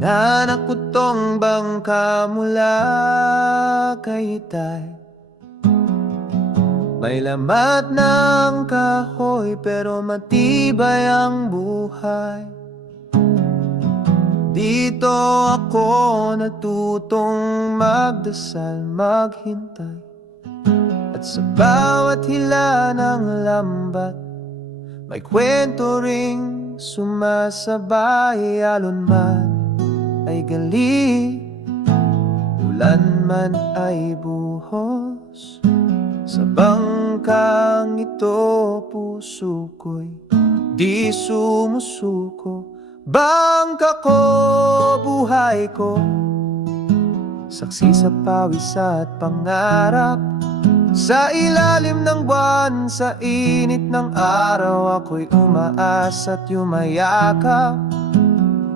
Inanak ko tong bangka mula kay Itay. May lamat ng kahoy pero matibay ang buhay. Dito ako natutong magdasal, maghintay. At sa bawat hila ng lambat, may kwento ring sumasabay. Alon man ay gali, ulan man ay buhos, sa bangkang ito puso ko'y di sumusuko. Bangka ko, buhay ko, saksi sa pawis at pangarap. Sa ilalim ng buwan, sa init ng araw, ako'y umaas at yumayakap.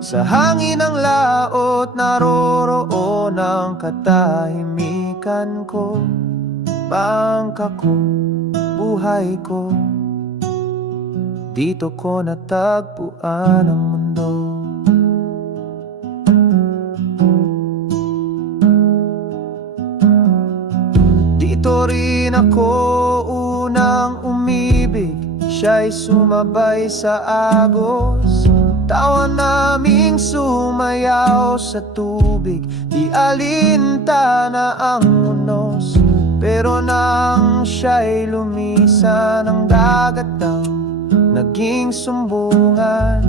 Sa hangin ng laot, naroroon ang katahimikan ko. Bangka ko, buhay ko, dito ko natagpuan ang mundo. Dito rin ako unang umibig, siya'y sumabay sa agos. Tawa naming sumayaw sa tubig, di alintana ang unos. Pero nang siya'y lumisa ng dagat ang naging sumbungan,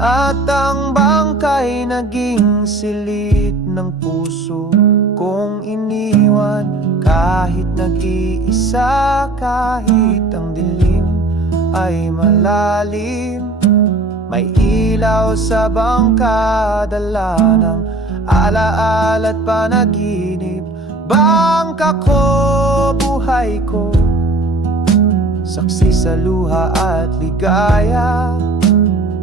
at ang bangka'y naging silid ng puso kong iniwan. Kahit nag-iisa, kahit ang dilim ay malalim, may ilaw sa bangka, dala ng alaala at panaginip. Bangka ko, buhay ko, saksi sa luha at ligaya.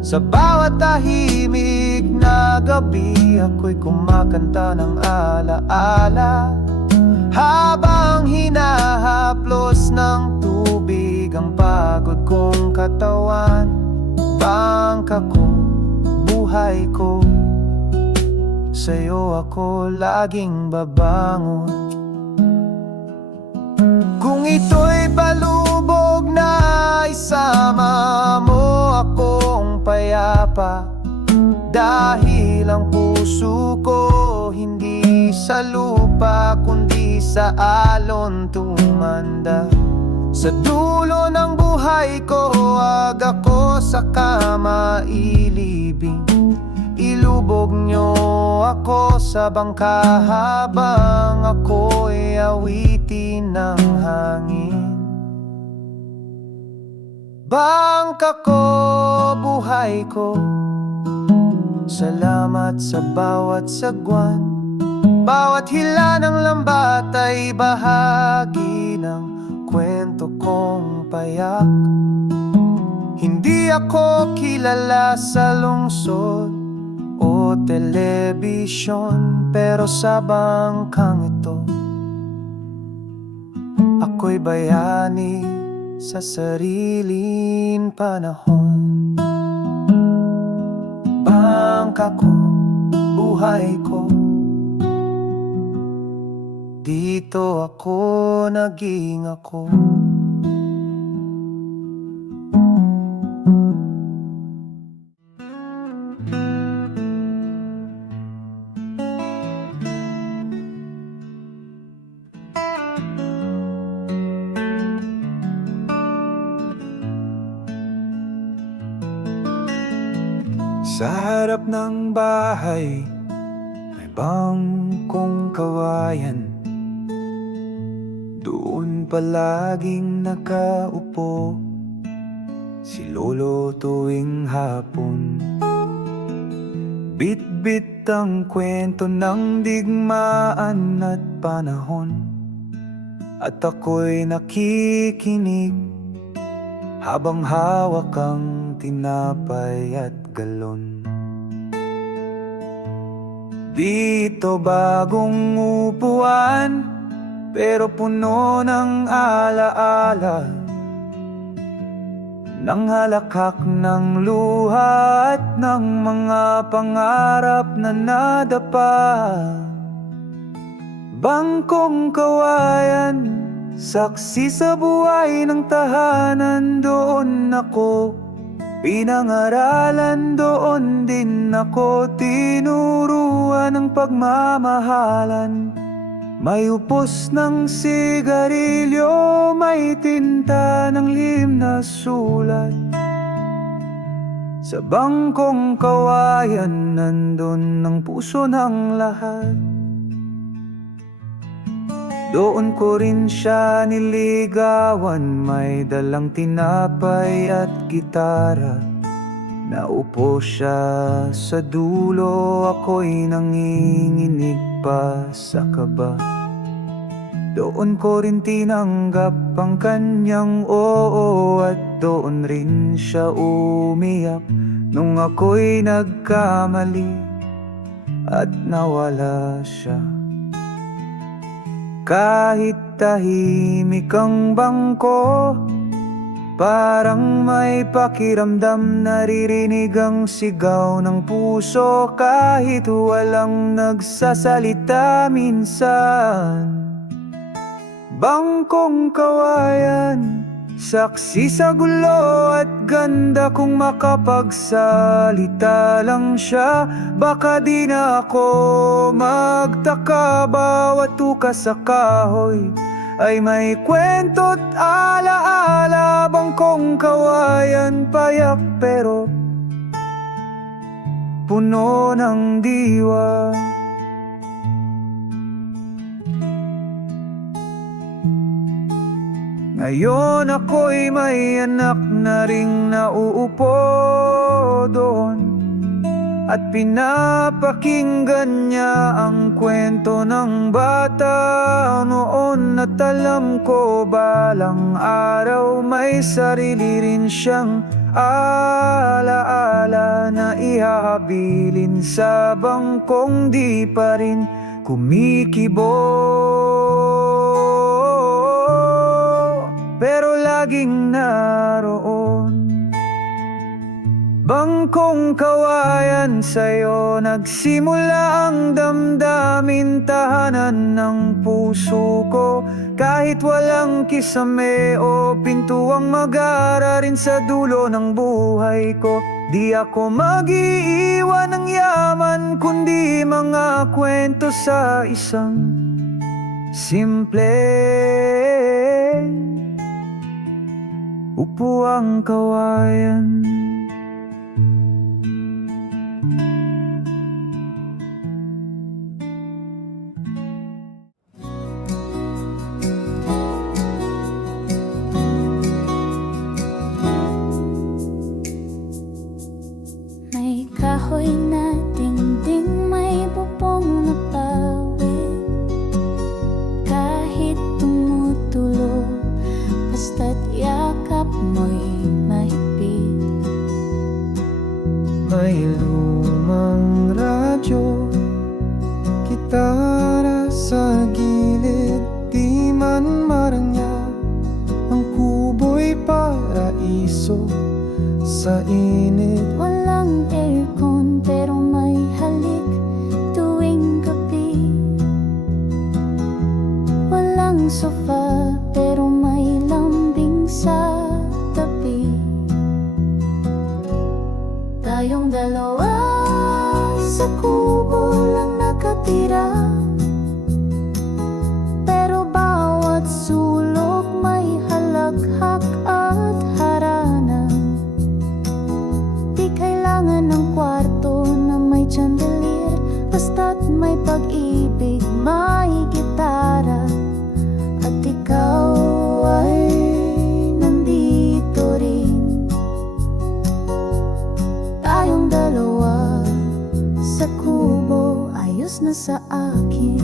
Sa bawat tahimik na gabi, ako'y kumakanta ng alaala. Habang hinahaplos ng tubig ang pagod kong katawan. Bangka ko, buhay ko, sa'yo ako laging babangon. Kung ito'y palubog na, isama mo akong payapa. Dahil ang puso ko hindi sa lupa, kundi sa alon tumanda. Sa dulo ng buhay ko, wag ako sa kamailibing. Ilubog niyo ako sa bangka habang ako'y awitin ng hangin. Bangka ko, buhay ko, salamat sa bawat sagwan. Bawat hila ng lambat ay bahagi ng kwento kong payak. Hindi ako kilala sa lungsod o telebisyon, pero sa bangkang ito ako'y bayani sa sariling panahon. Bangka ko, buhay ko, dito ako naging ako. Sa harap ng bahay, may bangkong kawayan. Doon palaging nakaupo si lolo tuwing hapon. Bit-bit ang kwento ng digmaan at panahon, at ako'y nakikinig habang hawak ang tinapay at galon. Dito bagong upuan, pero puno ng alaala. ng halakhak ng luha at ng mga pangarap na nadapa. Bangkong Kawayan, saksi sa buhay ng tahanan, doon ako pinangaralan, doon din ako tinuruan ng pagmamahalan. May upos ng sigarilyo, may tinta ng lihim na sulat. Sa Bangkong Kawayan, nandun ang puso ng lahat. Doon ko rin siya niligawan, may dalang tinapay at gitara. Naupo siya sa dulo, ako'y nanginginig pa sa kaba. Doon ko rin tinanggap ang kanyang oo, at doon rin siya umiyak nung ako'y nagkamali at nawala siya. Kahit tahimik ang bangko, parang may pakiramdam, naririnig ang sigaw ng puso kahit walang nagsasalita minsan. Bangkong Kawayan, saksi sa gulo at ganda, kung makapagsalita lang siya, baka di na ako magtaka. Bawat tukas sa kahoy ay may kwento't alaala. Bangkong Kawayan, payak pero puno ng diwa. Ngayon ako'y may anak na ring nauupo doon, at pinapakinggan niya ang kwento ng bata noon. At alam ko balang araw may sarili rin siyang alaala na ihahabilin sa bangkong di pa rin kumikibo, pero laging naroon. Bangkong Kawayan, sa'yo nagsimula ang damdamin, tahanan ng puso ko. Kahit walang kisame o pintuang mag-aara rin sa dulo ng buhay ko. Di ako mag-iiwan ng yaman, kundi mga kwento sa isang simple upuang kawayan. May kahoy na dingding, may bubong na pawid. Kahit tumutulog, basta't yakap mo'y mahigpit. May lumang radyo, gitara sa gilid, di man maranya. Ang kubo'y paraiso sa init. Walang aircon pero may halik tuwing gabi. Walang sofa pero may lambing sa tabi. Tayong dalawa sa kubo lang nakatira, pero bawat sulok may halakhak at harana. Di kailangan ng kwarto na may chandelier, basta't may pag-ibig, may gitara. At ikaw ay nandito rin. Tayong dalawa sa kubo, ayos na sa akin.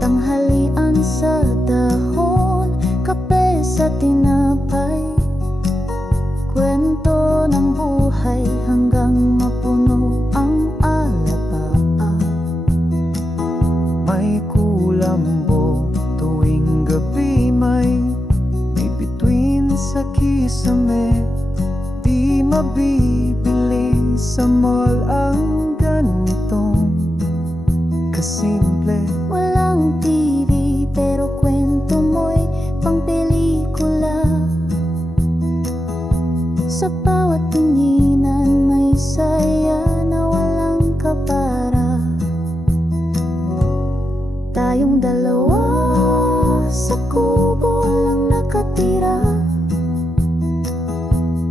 Tanghalian sa dahon, kape sa tinapay, kwento ng buhay hanggang mapuno ang alapaap. May kulambo tuwing gabi, may bituin kisame. Di mabibili sa mall ang ganitong kasimple. Walang TV pero kwento mo'y pang pelikula. Sa bawat tinginan may saya na walang kapara. Tayong dalawa sa kubo lang nakatira,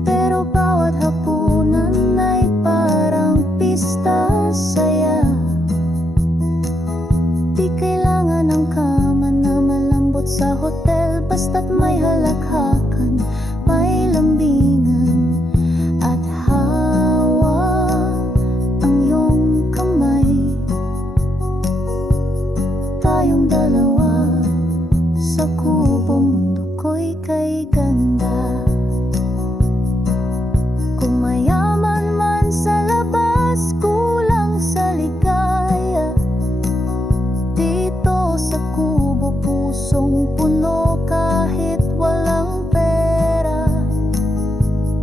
pero bawat hapunan ay parang pista saya. Di kailangan ng kama na malambot sa hotel, basta't may halakhakan, may lambingan at hawak ang iyong kamay. Tayong dalawa sa kubo, mundo ko'y kay ganda. Kung mayaman man sa labas, kulang sa ligaya. Dito sa kubo, pusong puno kahit walang pera.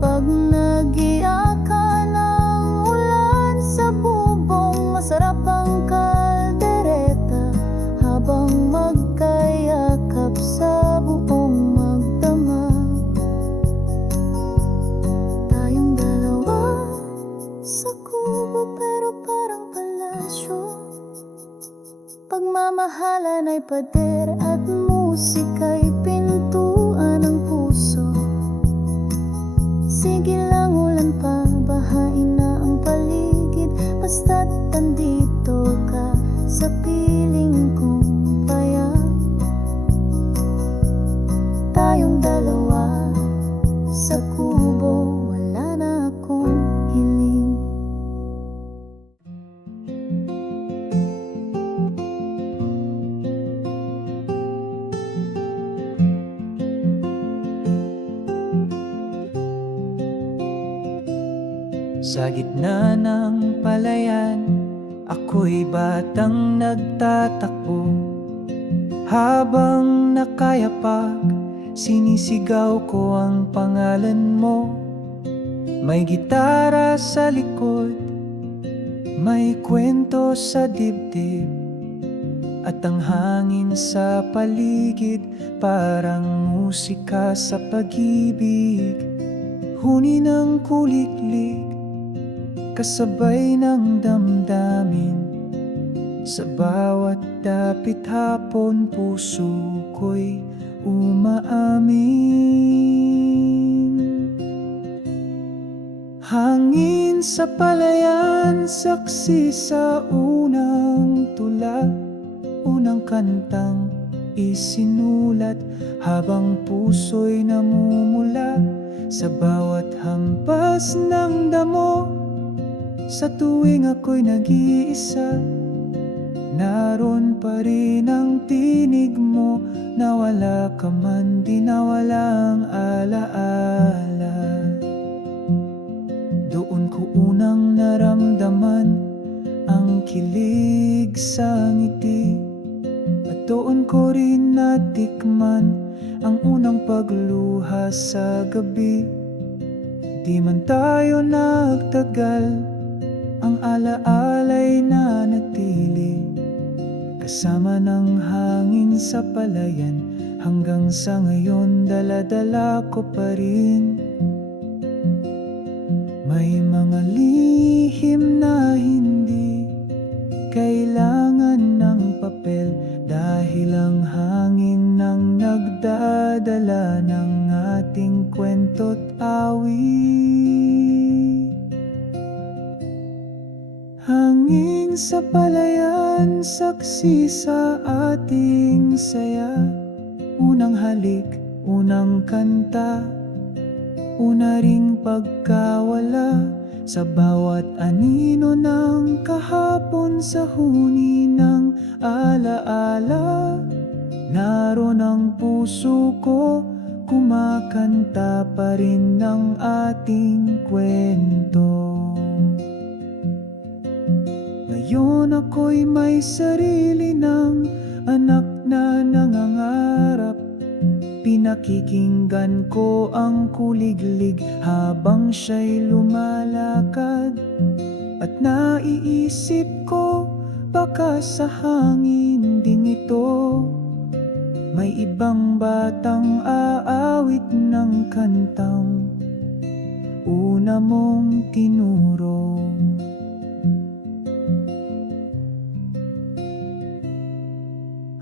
Pag nag-iyakan ng ulan sa bubong, masarap ang kaldereta habang magkayakap sa buong magdamag. Tayong dalawa sa kubo pero parang palasyo. Pagmamahalan ay pader at musika'y pintuan ng puso. Sige lang, ulan pa, bahain na ang paligid, basta't nandito ka sa piling kong payak. Tayong dalawa sa kubo, wala na akong hiling. Sa gitna ng palayan, ako'y batang nagtatakbo. Habang nakayapak, sinisigaw ko ang pangalan mo. May gitara sa likod, may kwento sa dibdib, at ang hangin sa paligid parang musika sa pag-ibig. Huni ng kuliklik, kasabay ng damdamin. Sa bawat dapit hapon, puso ko'y umaamin. Hangin sa palayan, saksi sa unang tula, unang kantang isinulat habang puso'y namumula. Sa bawat hampas ng damo, sa tuwing ako'y nag-iisa, naroon pa rin ang tinig mo. Nawala ka man, di nawala ang alaala. Doon ko unang naramdaman ang kilig sa ngiti, at doon ko rin natikman ang unang pagluha sa gabi. Di man tayo nagtagal, ang alaala'y nanatili, kasama ng hangin sa palayan. Hanggang sa ngayon, dala-dala ko pa rin. May mga lihim na hindi kailangan ng papel, dahil ang hangin nang nagdadala ng ating kwento't awit. Hangin sa palayan, saksi sa ating saya. Unang halik, unang kanta, una ring pagkawala. Sa bawat anino ng kahapon, sa huni ng alaala, naroon ang puso ko, kumakanta pa rin ng ating kwento. Ngayon ako'y may sarili ng anak na nangangarap, pinakikinggan ko ang kuliglig habang siya'y lumalakad. At naiisip ko, baka sa hangin din ito may ibang batang aawit ng kantang una mong tinuro.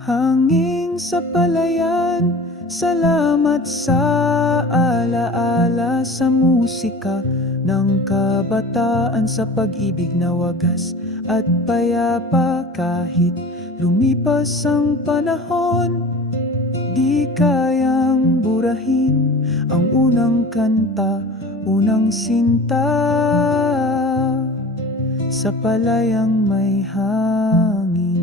Hanging sa palayan, salamat sa alaala sa musika ng kabataan, sa pag-ibig na wagas at payapa. Kahit lumipas ang panahon, di kayang burahin ang unang kanta, unang sinta sa palayang may hangin.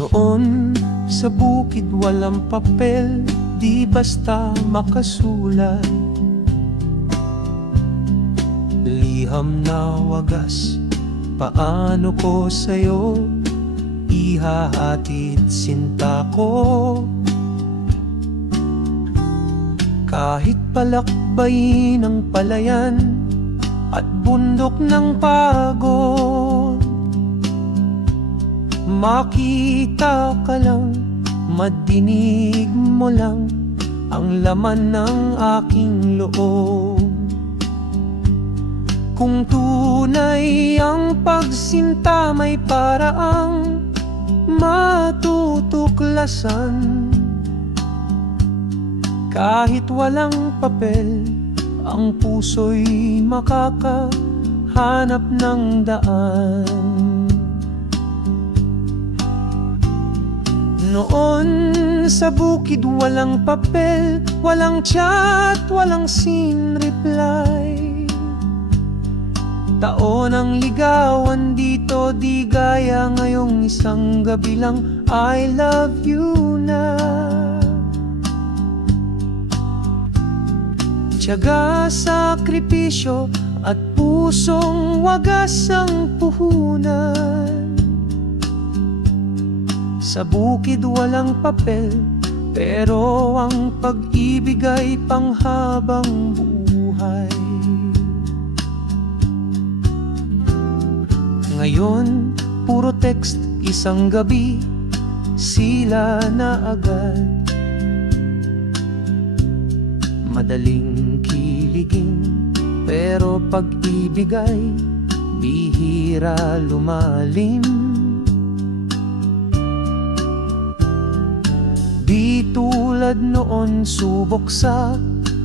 Noon sa bukid walang papel, di basta makasulat. Liham na wagas, paano ko sa'yo ihahatid sinta ko? Kahit palakbayin ng palayan at bundok ng pagod, makita ka lang, madinig mo lang ang laman ng aking loob. Kung tunay ang pagsinta, may paraang matutuklasan. Kahit walang papel, ang puso'y makakahanap ng daan. Noon sa bukid walang papel, walang chat, walang scene reply. Taon ang ligawan dito, di gaya ngayong isang gabi lang I love you na. Tiyaga, sakripisyo at pusong wagas ang puhunan. Sa bukid walang papel, pero ang pag-ibig ay panghabang buhay. Ngayon, puro text, isang gabi, sila na agad. Madaling kiligin, pero pag-ibig ay bihira lumalim. Di tulad noon, subok sa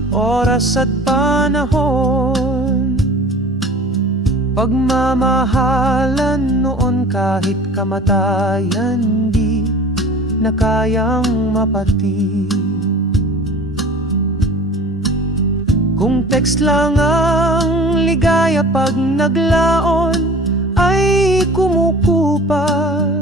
oras at panahon. Pagmamahalan noon kahit kamatayan, di na kayang mapatid. Kung text lang ang ligaya, pag naglaon ay kumukupas.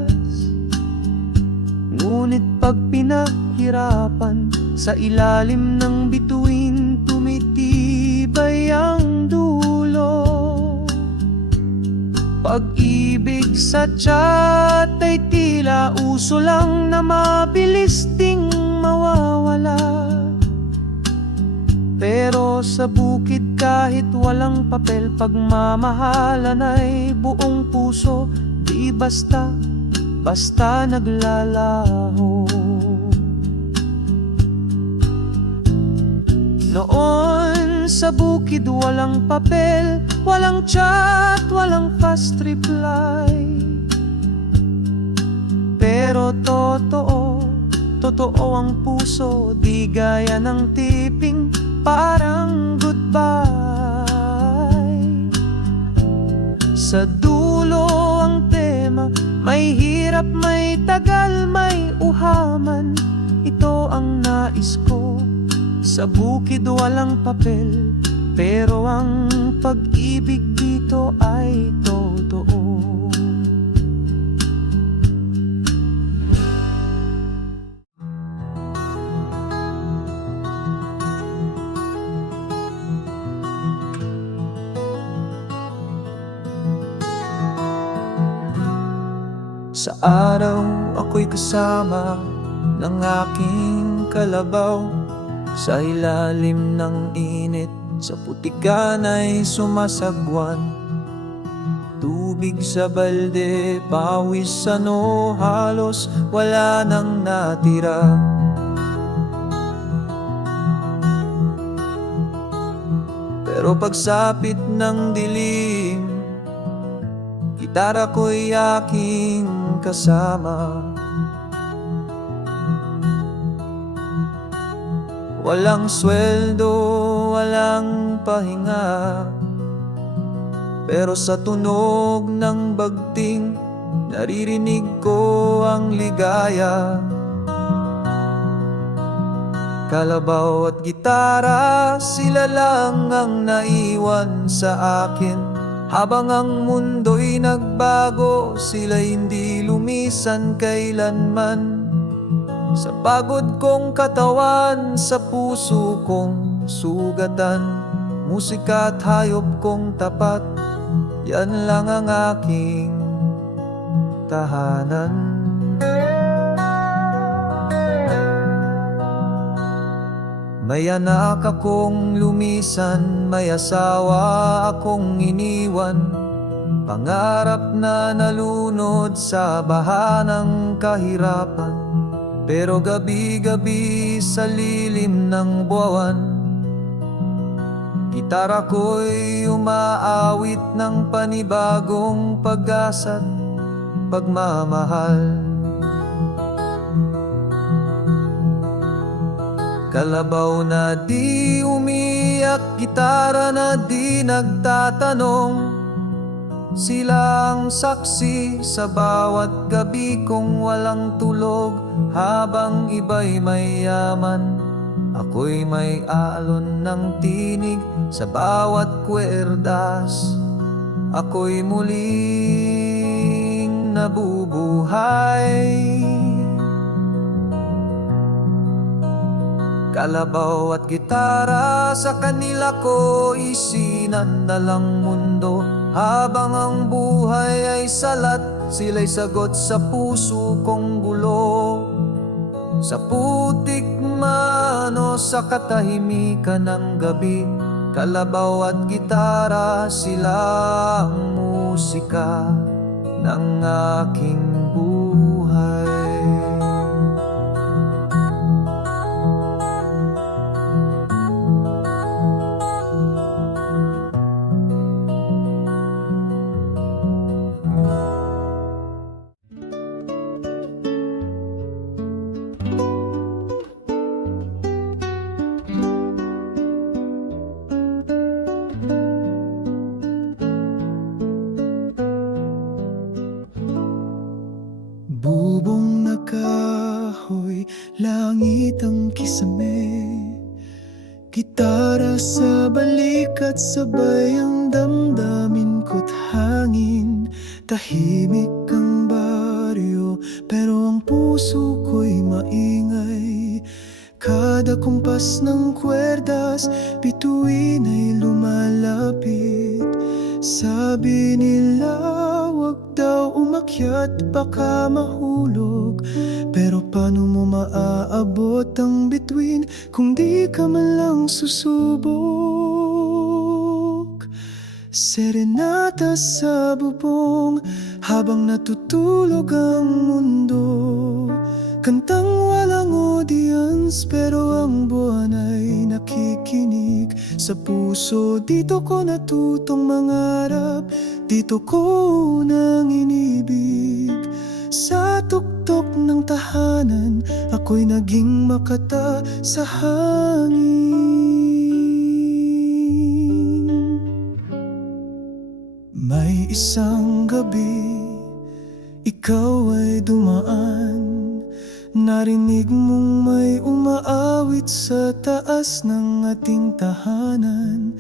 Ngunit pag pinahirapan, sa ilalim ng bituin tumitibay ang dulo. Pag-ibig sa chat ay tila uso lang na mabilis ding mawawala. Pero sa bukid kahit walang papel, pagmamahalan ay buong puso, di basta naglalaho. Noon sa bukid walang papel, walang chat, walang fast reply. Pero totoo ang puso, di gaya ng tiping parang goodbye. Sa dulo ang tema, may hirap, may tagal, may uhaman. Ito ang nais ko. Sa bukid walang papel, pero ang pag-ibig dito ay totoo. Sa araw ako'y kasama ng aking kalabaw, sa ilalim ng init, sa putikan ay sumasagwan. Tubig sa balde, pawis ano, halos wala nang natira. Pero pagsapit ng dilim, gitara ko'y aking kasama. Walang sweldo, walang pahinga, pero sa tunog ng bagting, naririnig ko ang ligaya. Kalabaw at gitara, sila lang ang naiwan sa akin. Habang ang mundo'y nagbago, sila'y hindi lumisan kailanman. Sa pagod kong katawan, sa puso kong sugatan, musika at hayop kong tapat, yan lang ang aking tahanan. May anak akong lumisan, may asawa akong iniwan, pangarap na nalunod sa baha ng kahirapan. Pero gabi-gabi sa lilim ng buwan, gitara ko'y umaawit ng panibagong pag-asa't pagmamahal. Kalabaw na di umiyak, gitara na di nagtatanong, sila ang saksi sa bawat gabi kong walang tulog. Habang iba'y mayaman, ako'y may alon ng tinig sa bawat kwerdas. Ako'y muling nabubuhay. Kalabaw at gitara, sa kanila ko isinandalang mundo. Habang ang buhay ay salat, sila'y sagot sa puso kong gulo. Sa putik man o sa katahimikan ng gabi, kalabaw at gitara, sila ang musika ng aking buhay. Bubong na kahoy, langit ang kisame, gitara sa balikat, sabay ang damdamin ko't hangin. Tahimik ang baryo, pero ang puso ko'y maingay. Kada kumpas ng kwerdas, bituin ay lumalapit. Sabi nila wag daw umakyat, baka mahulog. Pero paano mo maaabot ang bituin kung di ka man lang susubok? Serenata sa bubong habang natutulog ang mundo. Kantang walang audience, pero ang buwan ay nakikinig. Sa puso, dito ko natutong mangarap, dito ko unang inibig. Sa tuktok ng tahanan, ako'y naging makata sa hangin. May isang gabi, ikaw ay dumaan. Narinig mong may umaawit sa taas ng ating tahanan.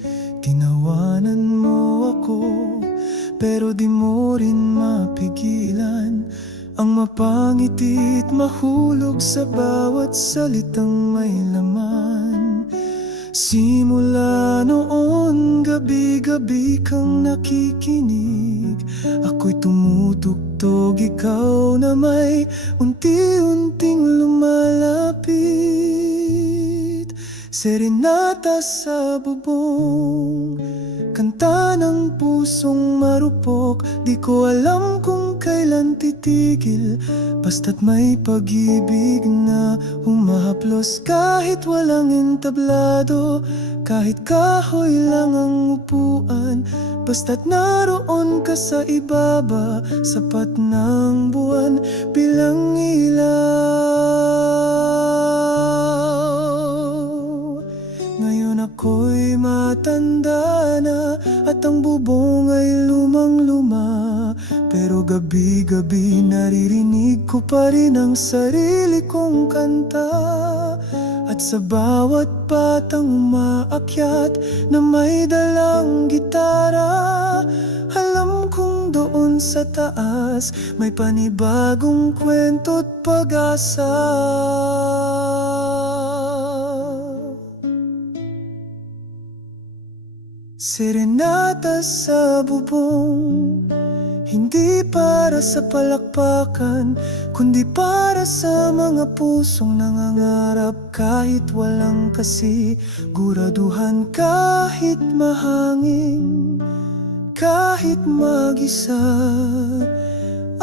Mapangiti't mahulog sa bawat salitang may laman. Simula noon, gabi-gabi kang nakikinig. Ako'y tumutugtog, ikaw na may unti-unting lumalapit. Serenata sa bubong, kanta ng pusong marupok. Di ko alam kung kailan titigil, basta't may pag-ibig na humahaplos. Kahit walang entablado, kahit kahoy lang ang upuan, basta't naroon ka sa ibaba, sapat ng buwan bilang ilaw. Ngayon ako'y matanda na at ang bubong ay lumang-luma, pero gabi-gabi naririnig ko pa rin ang sarili kong kanta. At sa bawat batang umaakyat na may dalang gitara, alam kong doon sa taas may panibagong kwento't pag-asa. Serenata sa bubong, hindi para sa palakpakan, kundi para sa mga pusong nangangarap. Kahit walang kasiguraduhan, kahit mahangin, kahit mag-isa,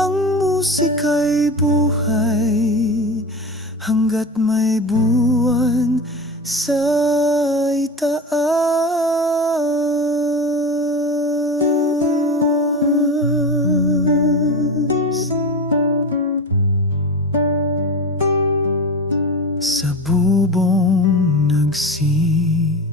ang musika'y buhay hanggat may buwan sa itaas. Sa bubong nagsimula.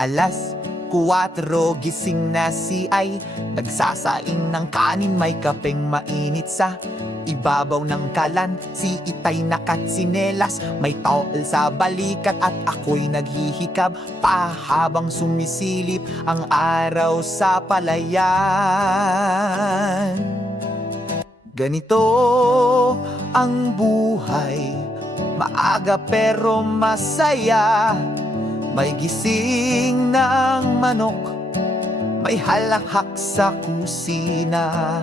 Alas 4, gising na si Ay. Nagsasaing ng kanin, may kapeng mainit sa ibabaw ng kalan. Si Itay nakatsinelas, may towel sa balikat, at ako'y naghihikab pa habang sumisilip ang araw sa palayan. Ganito ang buhay, maaga pero masaya. May gising ng manok, may halakhak sa kusina.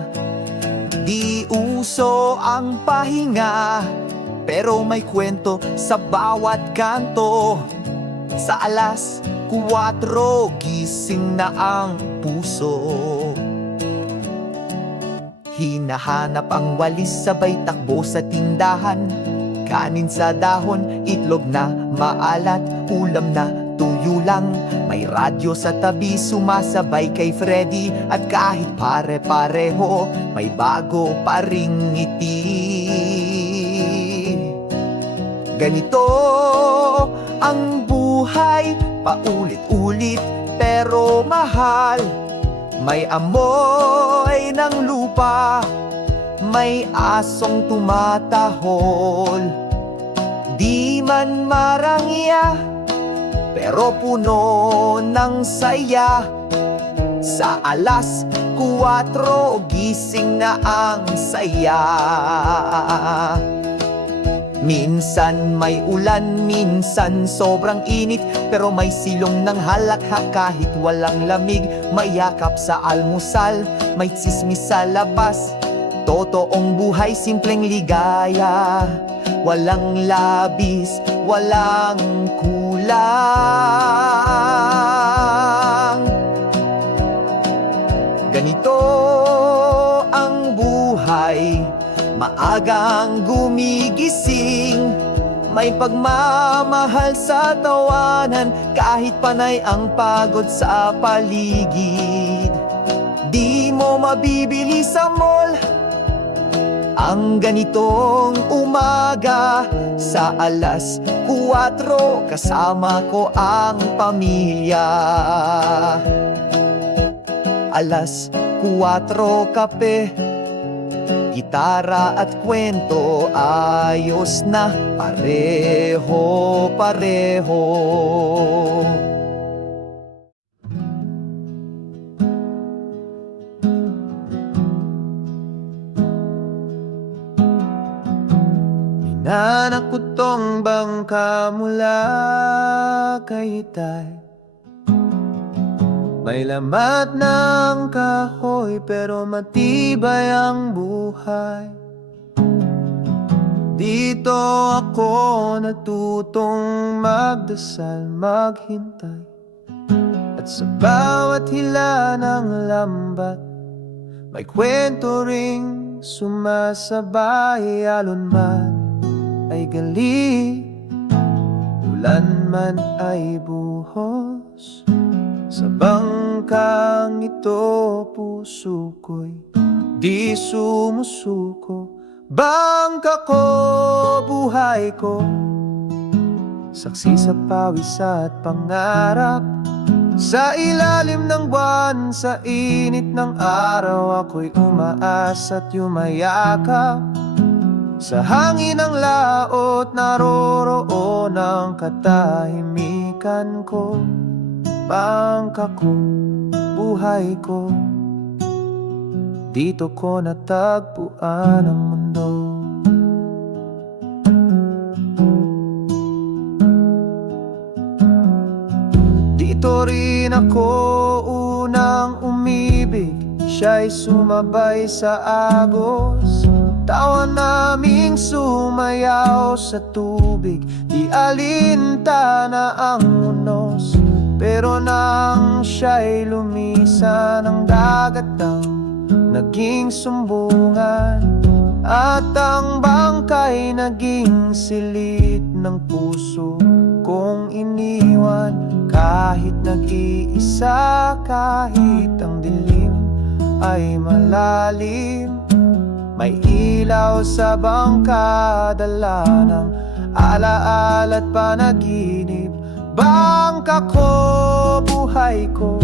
Di uso ang pahinga, pero may kwento sa bawat kanto. Sa alas 4, gising na ang puso. Hinahanap ang walis, sabay takbo sa tindahan. Kanin sa dahon, itlog na maalat, ulam na tuyo lang. May radyo sa tabi, sumasabay kay Freddy. At kahit pare-pareho, may bago pa ring ngiti. Ganito ang buhay, paulit-ulit pero mahal. May amoy ng lupa, may asong tumatahol. Di man marangya, pero puno ng saya. Sa alas 4, gising na ang saya. Minsan may ulan, minsan sobrang init, pero may silong ng halakhak kahit walang lamig. May yakap sa almusal, may tsismis sa labas. Totoong buhay, simpleng ligaya. Walang labis, walang kulang. Ganito ang buhay, maagang gumigising. May pagmamahal sa tawanan, kahit panay ang pagod sa paligid. Di mo mabibili sa mall ang ganitong umaga. Sa alas 4, kasama ko ang pamilya. Alas 4, kape, Gitara at kwento ayos na, pareho-pareho. Inanak ko tong bangka mula kay Tay. May lamat ng kahoy pero matibay ang buhay. Dito ako natutong magdasal, maghintay. At sa bawat hila ng lambat, may kwento ring sumasabay. Alon man ay gali, ulan man ay buhos, sa bangkang ito puso ko'y di sumusuko. Bangka ko, buhay ko, saksi sa pawis at pangarap. Sa ilalim ng buwan, sa init ng araw, ako'y umaas at yumayakap. Sa hangin ng laot, naroroon ang katahimikan ko. Bangka ko, buhay ko, dito ko natagpuan ang mundo. Dito rin ako unang umibig, siya'y sumabay sa agos. Tawa naming sumayaw sa tubig, di alintana ang unos. Pero nang siya'y lumisan, ang dagat ang naging sumbungan. At ang bangka'y naging silid ng puso kong iniwan. Kahit nag-iisa, kahit ang dilim ay malalim, may ilaw sa bangka, dala ng alaala at panaginip. Bangka ko, buhay ko,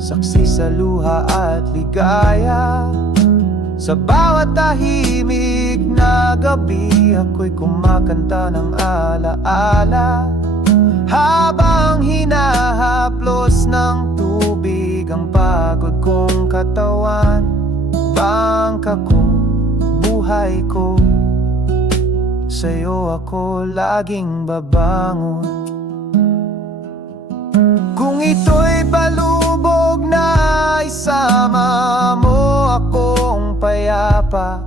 saksi sa luha at ligaya. Sa bawat tahimik na gabi, ako'y kumakanta ng alaala. Habang hinahaplos ng tubig ang pagod kong katawan. Bangka ko, buhay ko, sa'yo ako laging babangon. Kung ito'y palubog na, isama mo akong payapa.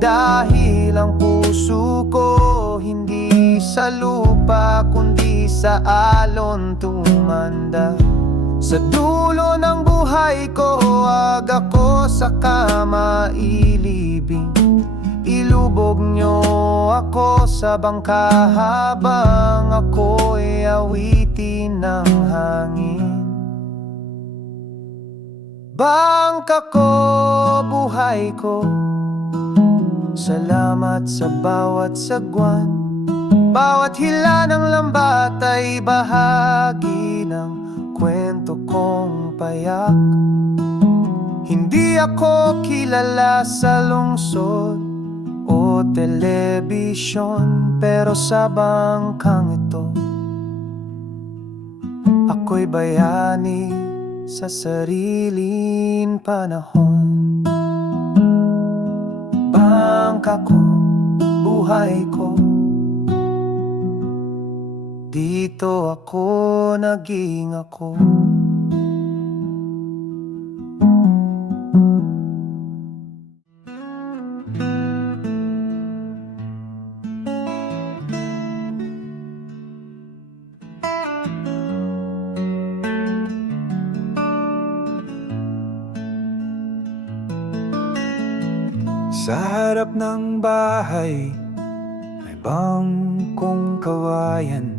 Dahil ang puso ko hindi sa lupa, kundi sa alon tumanda. Sa dulo ng buhay ko, wag ako sa kamailibing. Ilubog nyo ako sa bangka habang ako'y awitin ng hangin. Bangka ko, buhay ko, salamat sa bawat sagwan. Bawat hila ng lambat ay bahagi ng kwento kong payak. Hindi ako kilala sa lungsod o telebisyon, pero sa bangkang ito ako'y bayani sa sariling panahon. Bangka ko, buhay ko, dito ako naging ako. Sa harap ng bahay, may bangkong kawayan.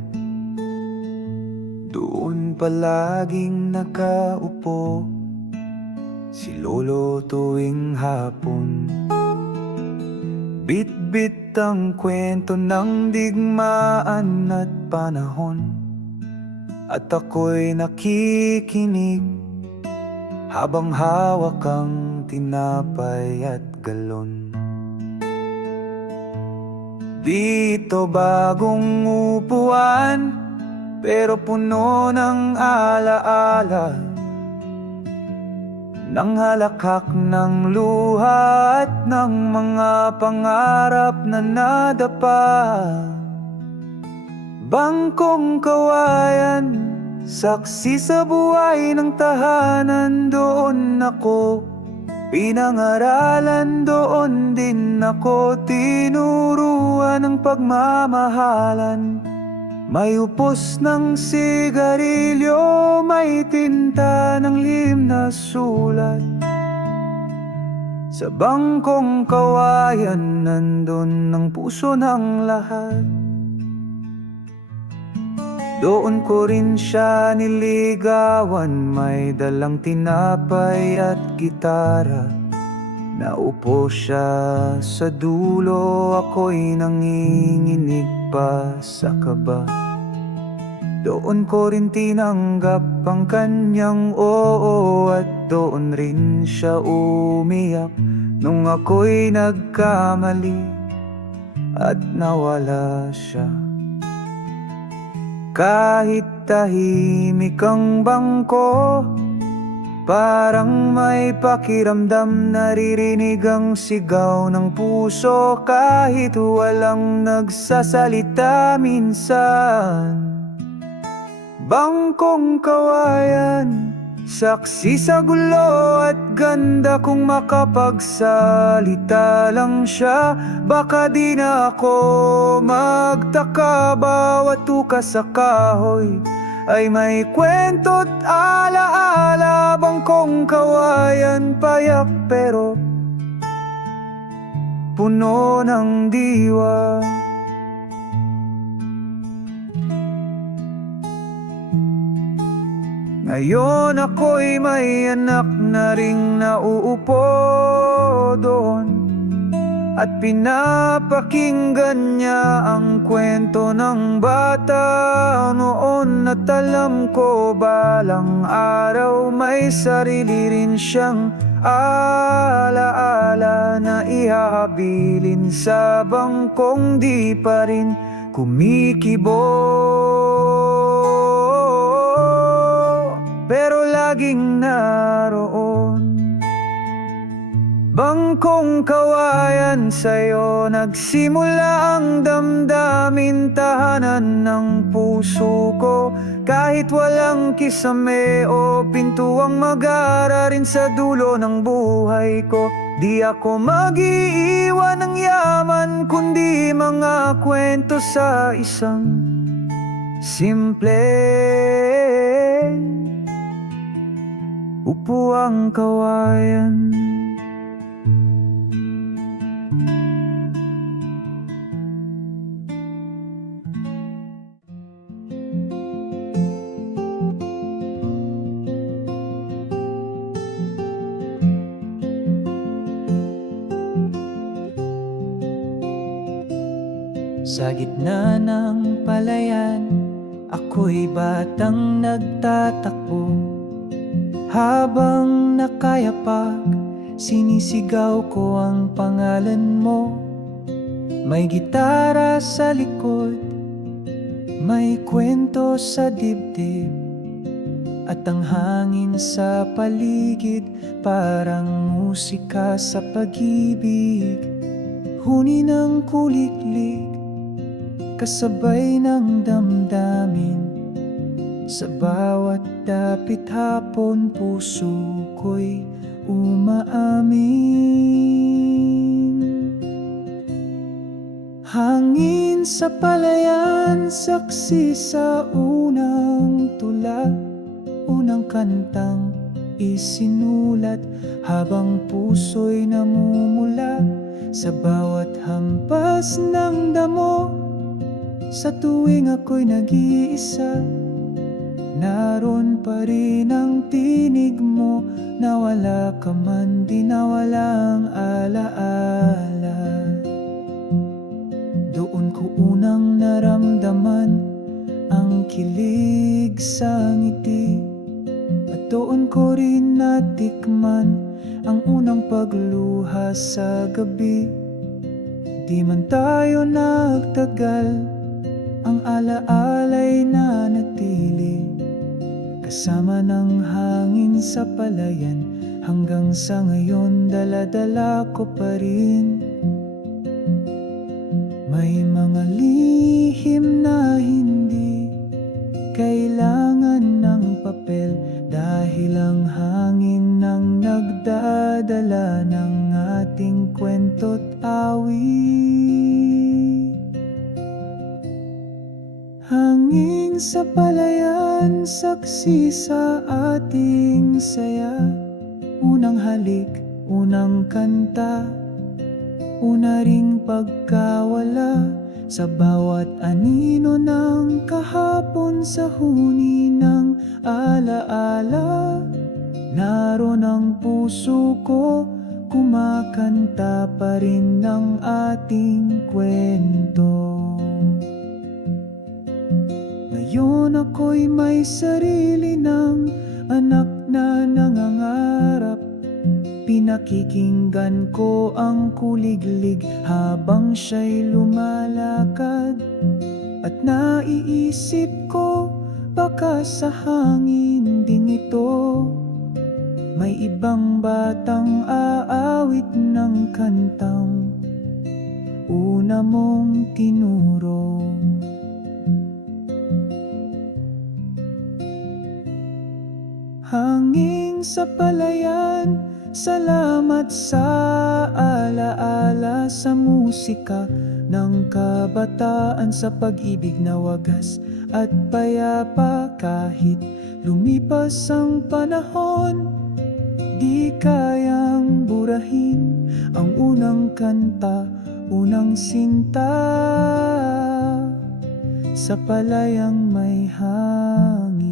Doon palaging nakaupo si lolo tuwing hapon. Bit-bit ang kwento ng digmaan at panahon, at ako'y nakikinig habang hawak ang tinapay at galon. Dito bagong upuan, pero puno ng alaala, ng halakhak ng luha at ng mga pangarap na nadapa. Bangkong kawayan, saksi sa buhay ng tahanan, doon ako pinangaralan, doon din ako tinuruan ng pagmamahalan. May upos ng sigarilyo, may tinta ng lihim na sulat. Sa bangkong kawayan, nandun ang puso ng lahat. Doon ko rin siya niligawan, may dalang tinapay at gitara. Naupo siya sa dulo, ako'y nanginginig pa sa kaba. Doon ko rin tinanggap ang kanyang oo, at doon rin siya umiyak nung ako'y nagkamali at nawala siya. Kahit tahimik ang bangko, parang may pakiramdam, naririnig ang sigaw ng puso kahit walang nagsasalita minsan. Bangkong kawayan, saksi sa gulo at ganda, kung makapagsalita lang siya, baka di na ako magtaka. Bawat tukas sa kahoy ay may kwento't alaala. Bangkong kawayan, payak pero puno ng diwa. Ngayon ako'y may anak na ring nauupo doon, at pinapakinggan niya ang kwento ng bata noon. At alam ko balang araw may sarili rin siyang alaala na ihahabilin sa bangkong di pa rin kumikibo, pero laging naroon. Bangkong kawayan, sa'yo nagsimula ang damdamin, tahanan ng puso ko. Kahit walang kisame o pintuang mag-aara rin sa dulo ng buhay ko. Di ako mag-iiwan ng yaman, kundi mga kwento sa isang simple upuang kawayan. Sa gitna ng palayan, ako'y batang nagtatakbo. Habang nakayapak, sinisigaw ko ang pangalan mo. May gitara sa likod, may kwento sa dibdib, at ang hangin sa paligid parang musika sa pag-ibig. Huni ng kuliklik, kasabay ng damdamin. Sa bawat dapit hapon, puso ko'y umaamin. Hangin sa palayan, saksi sa unang tula, unang kantang isinulat, habang puso'y namumula sa bawat hampas ng damo. Sa tuwing ako'y nag-iisa, naroon pa rin ang tinig mo. Nawala ka man, di nawala ang alaala. Doon ko unang naramdaman ang kilig sa ngiti, at doon ko rin natikman ang unang sa gabi. Di man tayo nagtagal, ang alaala'y nanatili. Kasama ng hangin sa palayan, hanggang sa ngayon dala-dala ko pa rin. May mga lihim na hindi kailangan ng papel, dahil ang hangin ang nagdadala ng ating kwento't awit. Hangin sa palayan, saksi sa ating saya. Unang halik, unang kanta, una ring pagkawala. Sa bawat anino ng kahapon, sa huni ng alaala, naroon ang puso ko, kumakanta pa rin ng ating kwento. Ngayon ako'y may sarili ng anak na nangangarap. Pinakikinggan ko ang kuliglig habang siya'y lumalakad. At naiisip ko, baka sa hangin ding ito may ibang batang aawit ng kantang una mong tinuro. Hangin sa palayan, salamat sa alaala, sa musika ng kabataan, sa pag-ibig na wagas at payapa. Kahit lumipas ang panahon, di kayang burahin ang unang kanta, unang sinta sa palayang may hangin.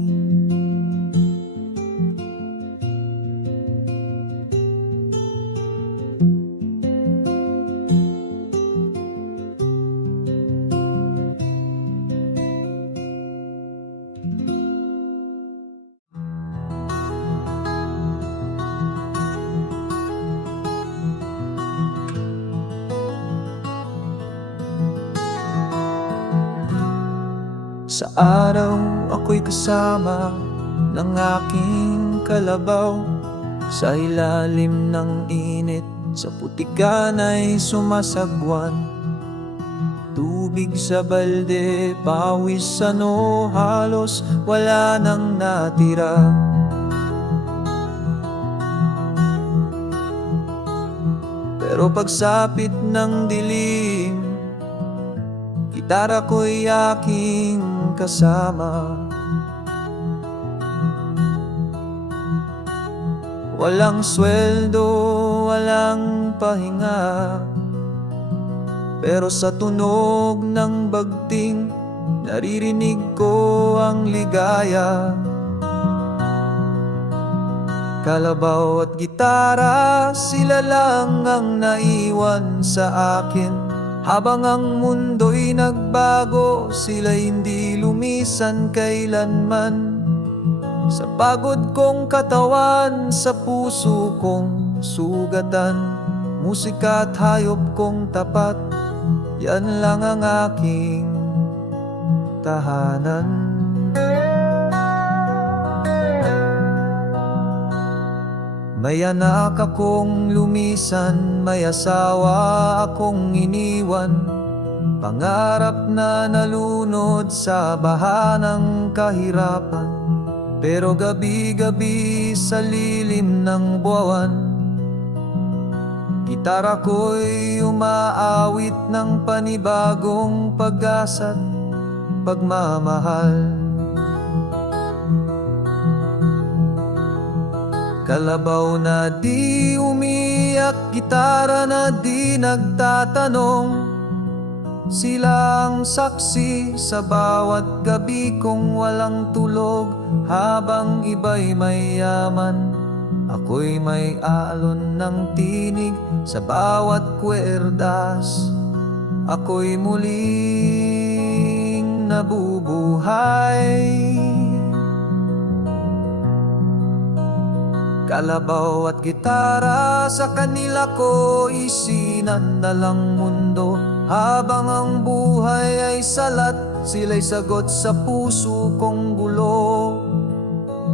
Sa araw ako'y kasama ng aking kalabaw, sa ilalim ng init, sa putikan ay sumasagwan. Tubig sa balde, pawis ano, halos wala nang natira. Pero pagsapit ng dilim, gitara ko'y aking kasama. Walang sweldo, walang pahinga, pero sa tunog ng bagting, naririnig ko ang ligaya. Kalabaw at gitara, sila lang ang naiwan sa akin. Habang ang mundo'y nagbago, sila hindi lumisan kailanman. Sa pagod kong katawan, sa puso kong sugatan, musika at hayop kong tapat, yan lang ang aking tahanan. May anak akong lumisan, may asawa akong iniwan, pangarap na nalunod sa baha ng kahirapan. Pero gabi-gabi sa lilim ng buwan, gitara ko'y umaawit ng panibagong pag-asa't pagmamahal. Kalabaw na di umiyak, gitara na di nagtatanong, sila ang saksi sa bawat gabi kong walang tulog. Habang iba'y mayaman, ako'y may alon ng tinig sa bawat kwerdas. Ako'y muling nabubuhay. Kalabaw at gitara sa kanila ko isinandalang mundo. Habang ang buhay ay salat, sila'y sagot sa puso kong gulo.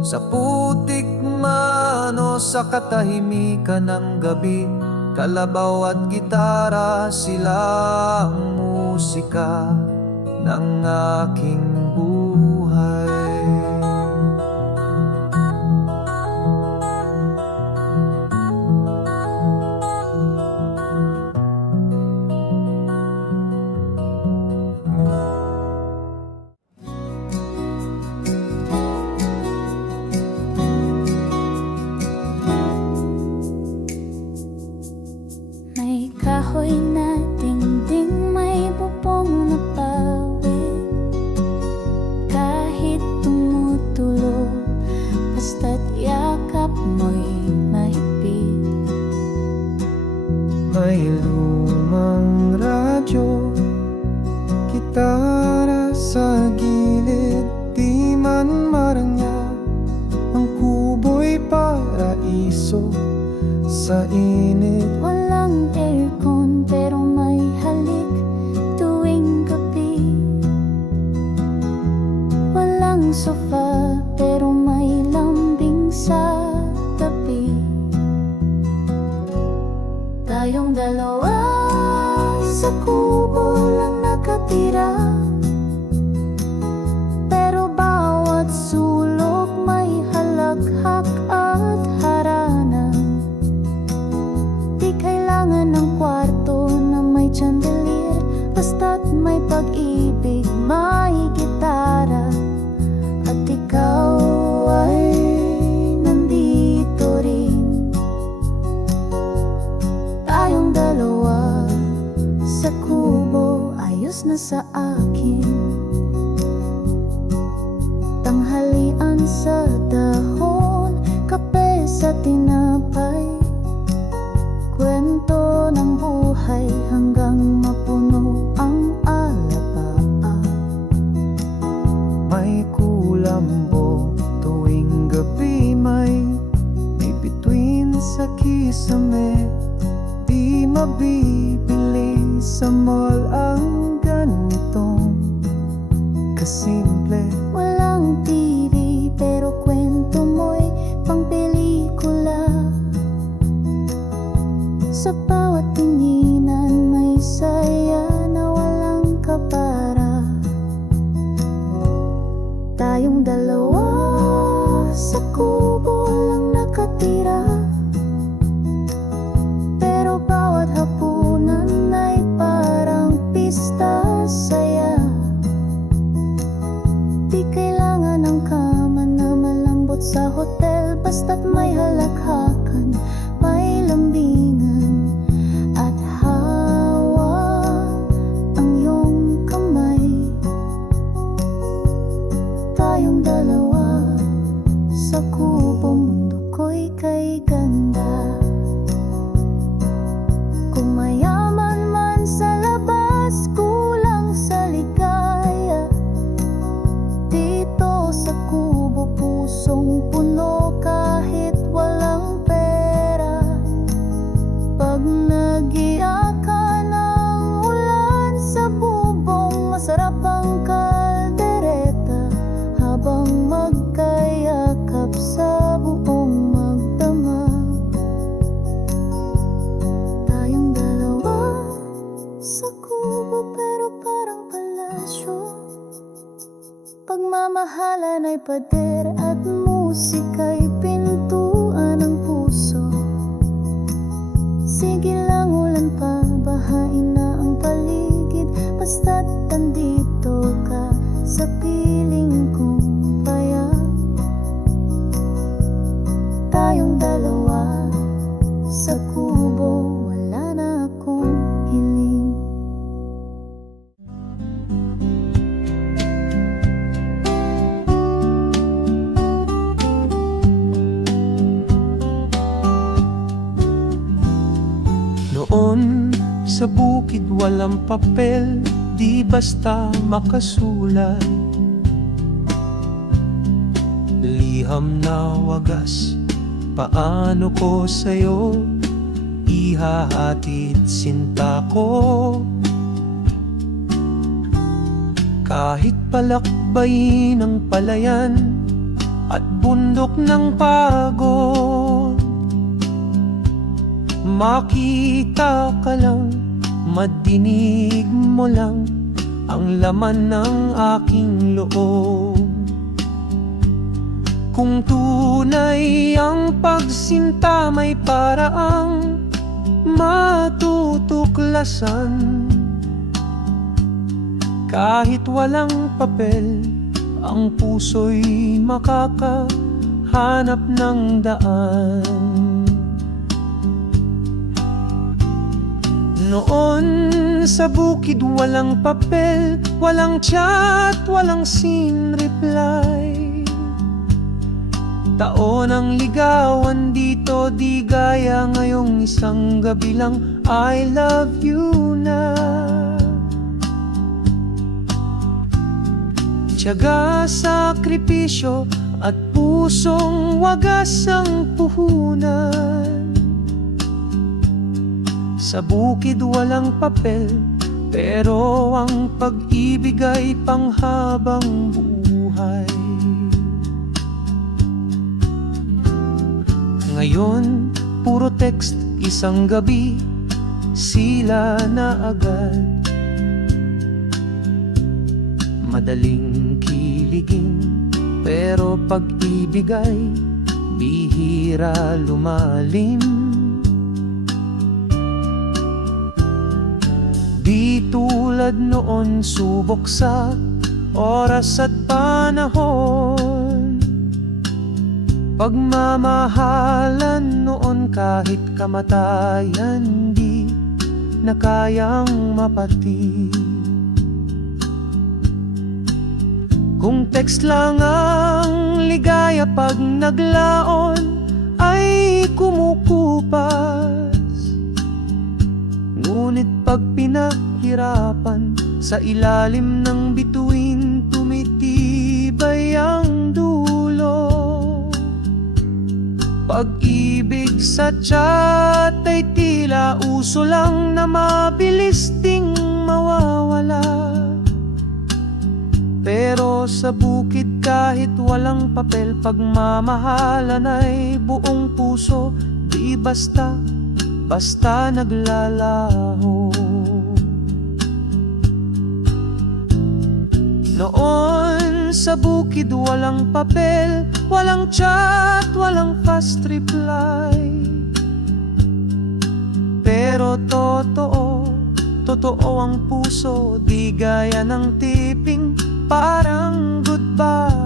Sa putik man o sa katahimikan ng gabi, kalabaw at gitara sila ang musika ng aking buhay. May kahoy na dingding, may bubong na pawid. Kahit tumutulog, basta't yakap mo'y mahigpit. May lumang radyo, gitara sa gilid, di man maranya. Ang kubo'y paraiso sa init. Walang aircon pero may halik tuwing gabi. Walang sofa pero may lambing sa tabi. Tayong dalawa sa kubo lang nakatira, pero bawat sulok may halakhak at harana. Di kailangan ng kwarto na may chandelier, basta't may pag-ibig, may gitara. At ikaw ay nandito rin. Tayong dalawa sa kubo, ayos na sa akin. Tanghalian sa dahon, kape sa tinapay, kwento ng buhay hanggang mapuno ang alabaa. May kulambo tuwing gabi, may bituin sa kisame. Di mabibili sa mall ang ganitong kasimple. Walang TV pero kwento mo'y pang pelikula. Sa bawat tinginan may saya na walang kapara. Tayong dalawa sa kubo lang nakatira, pero bawat hapunan ay parang pista saya. Di kailangan ng kama na malambot sa hotel, basta't may halakhakan, may lambingan at hawa ang iyong kamay. Tayong dalawa sa kubo, mundo ko'y kay ganda. Kung mayaman man sa labas, kulang sa ligaya. Dito sa kubo, pusong puno kahit walang pera. Pag nag-iyakan ng ulan sa bubong, masarap ang kaldereta. Habang magkayakap sa buong magdamag. Tayong dalawa sa kubo pero parang palasyo. Pagmamahalan ay pader at musika'y pintuan ng puso. Sige lang, ulan pa, bahain na ang paligid, basta't nandito ka sa piling kong payak. Tayong dalawa sa kubo, wala na akong hiling. Noon sa bukid walang papel, di basta makasulat. Liham na wagas, paano ko sa'yo ihahatid sinta ko? Kahit palakbay ng palayan at bundok ng pagod, makita ka lang, madinig mo lang ang laman ng aking loob. Kung tunay ang pagsinta, may paraang matutuklasan. Kahit walang papel, ang puso'y makakahanap ng daan. Noon sa bukid walang papel, walang chat, walang scene reply. Taon ang ligawan dito, di gaya ngayong isang gabi lang I love you na. Tiyaga, sakripisyo at pusong wagas ang puhunan. Sa bukid walang papel, pero ang pag-ibig ay panghabang buhay. Ngayon, puro text, isang gabi, sila na agad. Madaling kiligin, pero pag-ibig ay bihira lumalim. Di tulad noon, subok sa oras at panahon. Pagmamahalan noon kahit kamatayan, di na kayang mapatid. Kung text lang ang ligaya, pag naglaon ay kumukupas. Ngunit pag pinahirapan, sa ilalim ng bituin tumitibay ang dulo. Pag-ibig sa chat ay tila uso lang na mabilis ding mawawala. Pero sa bukid kahit walang papel, pagmamahalan ay buong puso, di basta naglalaho. Noon sa bukid walang papel, walang chat, walang fast reply. Pero totoo ang puso, di gaya ng tiping parang goodbye.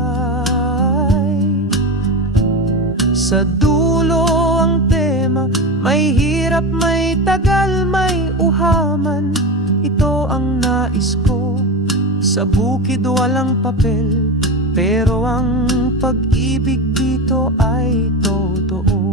Sa dulo ang tema, may hirap, may tagal, may uhaman. Ito ang nais ko, sa bukid walang papel, pero ang pag-ibig dito ay totoo.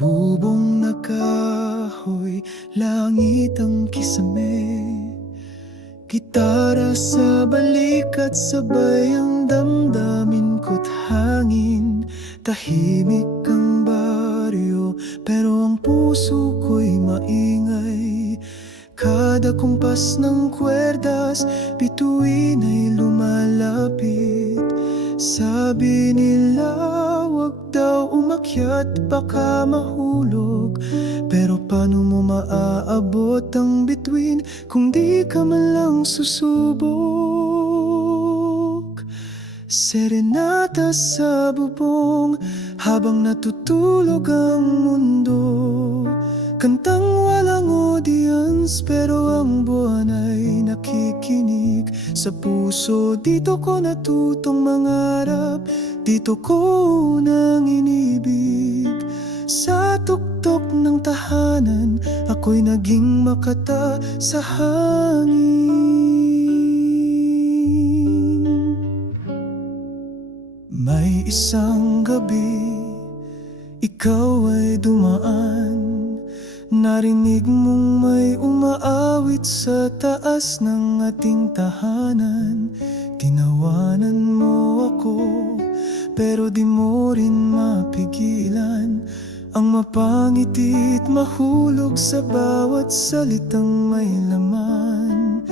Bubong na kahoy, langit ang kisame. Gitara sa balikat, sabay ang damdamin ko't hangin. Tahimik ang baryo, pero ang puso ko'y maingay. Kada kumpas ng kwerdas, bituin ay lumalapit. Sabi nila wag daw umakyat, baka mahulog. Pero paano mo maaabot ang bituin kung di ka man lang susubok? Serenata sa bubong habang natutulog ang mundo. Kantang walang audience, pero ang buwan ay nakikinig. Sa puso, dito ko natutong mangarap, dito ko unang inibig. Sa tuktok ng tahanan, ako'y naging makata sa hangin. isang gabi, ikaw ay dumaan. Narinig mong may umaawit sa taas ng ating tahanan. Tinawanan mo ako, pero di mo rin mapigilan ang mapangiti't mahulog sa bawat salitang may laman.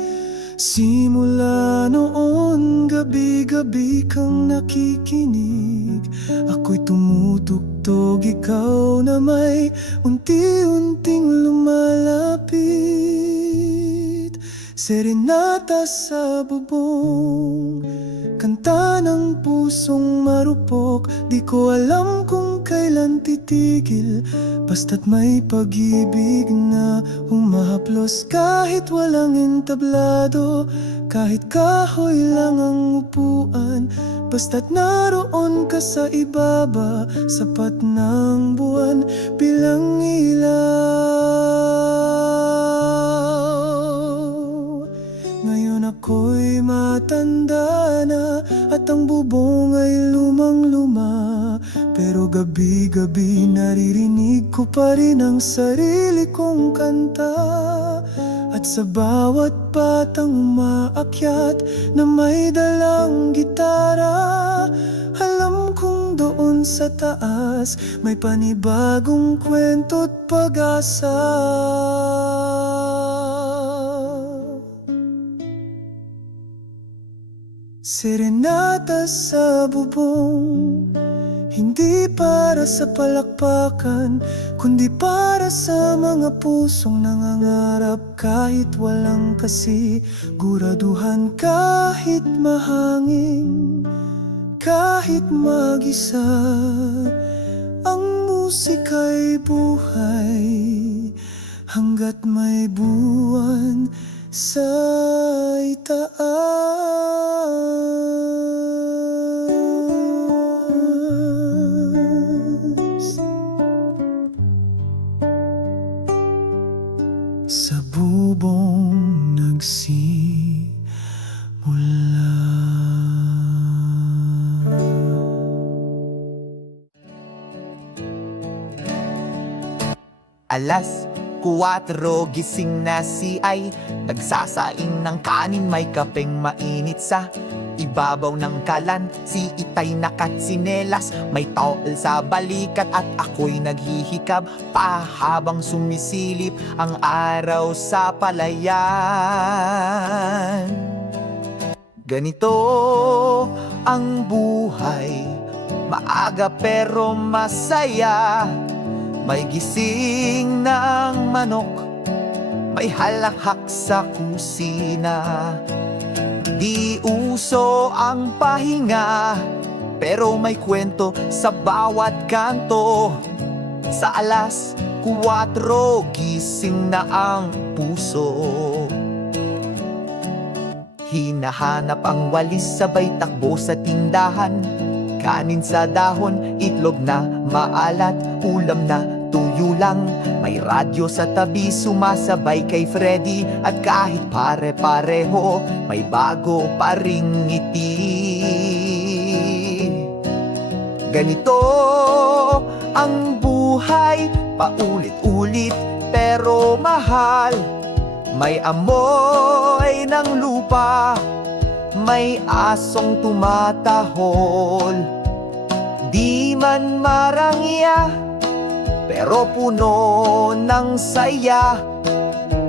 Simula noon, gabi-gabi kang nakikinig. Ako'y tumutugtog, ikaw na may unti-unting lumalapit. Serenata sa bubong, kanta ng pusong marupok. Di ko alam kung kailan titigil, basta't may pag-ibig na humahaplos. Kahit walang entablado, kahit kahoy lang ang upuan, basta't naroon ka sa ibaba, sapat ng buwan bilang ilaw. Ngayon ako'y matanda na at ang bubong ay lumang-luma, pero gabi-gabi naririnig ko pa rin ang sarili kong kanta. At sa bawat batang umaakyat na may dalang gitara, alam kong doon sa taas may panibagong kwento't pag-asa. Serenata sa bubong, hindi para sa palakpakan, kundi para sa mga pusong nangangarap. Kahit walang kasiguraduhan, kahit mahangin, kahit mag-isa, ang musika'y buhay hanggat may buwan sa itaas. Sa bubong nagsimula. Alas 4, gising na si Ay. Nagsasaing ng kanin, may kapeng mainit sa ibabaw ng kalan. Si Itay nakatsinelas, may towel sa balikat, at ako'y naghihikab pa habang sumisilip ang araw sa palayan. Ganito ang buhay, maaga pero masaya. May gising ng manok, may halakhak sa kusina. Di uso ang pahinga, pero may kwento sa bawat kanto. Sa alas 4, gising na ang puso. Hinahanap ang walis, sabay takbo sa tindahan. Kanin sa dahon, itlog na maalat, ulam na tuyo lang. May radyo sa tabi, sumasabay kay Freddy. At kahit pare-pareho, may bago pa ring ngiti. Ganito ang buhay, paulit-ulit pero mahal. May amoy ng lupa, may asong tumatahol. Di man marangya, pero puno ng saya.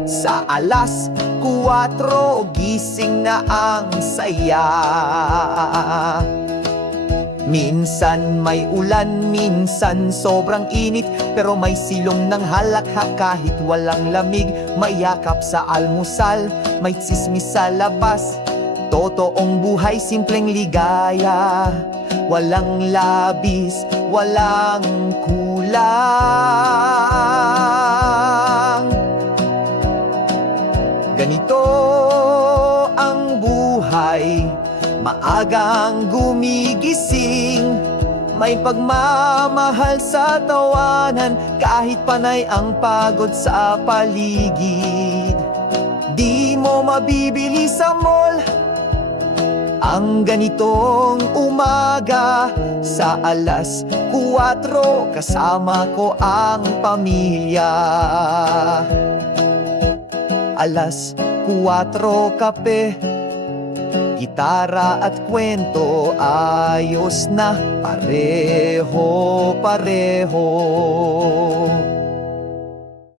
Sa alas 4, gising na ang saya. Minsan may ulan, minsan sobrang init, pero may silong ng halakha kahit walang lamig. May yakap sa almusal, may tsismis sa labas. Totoong buhay, simpleng ligaya. Walang labis, walang kulang. Ganito ang buhay, maagang gumigising. May pagmamahal sa tawanan, kahit panay ang pagod sa paligid. Di mo mabibili sa mall Ang ganitong umaga sa alas 4 kasama ko ang pamilya. Alas 4 kape, gitara at kwento, ayos na pareho-pareho.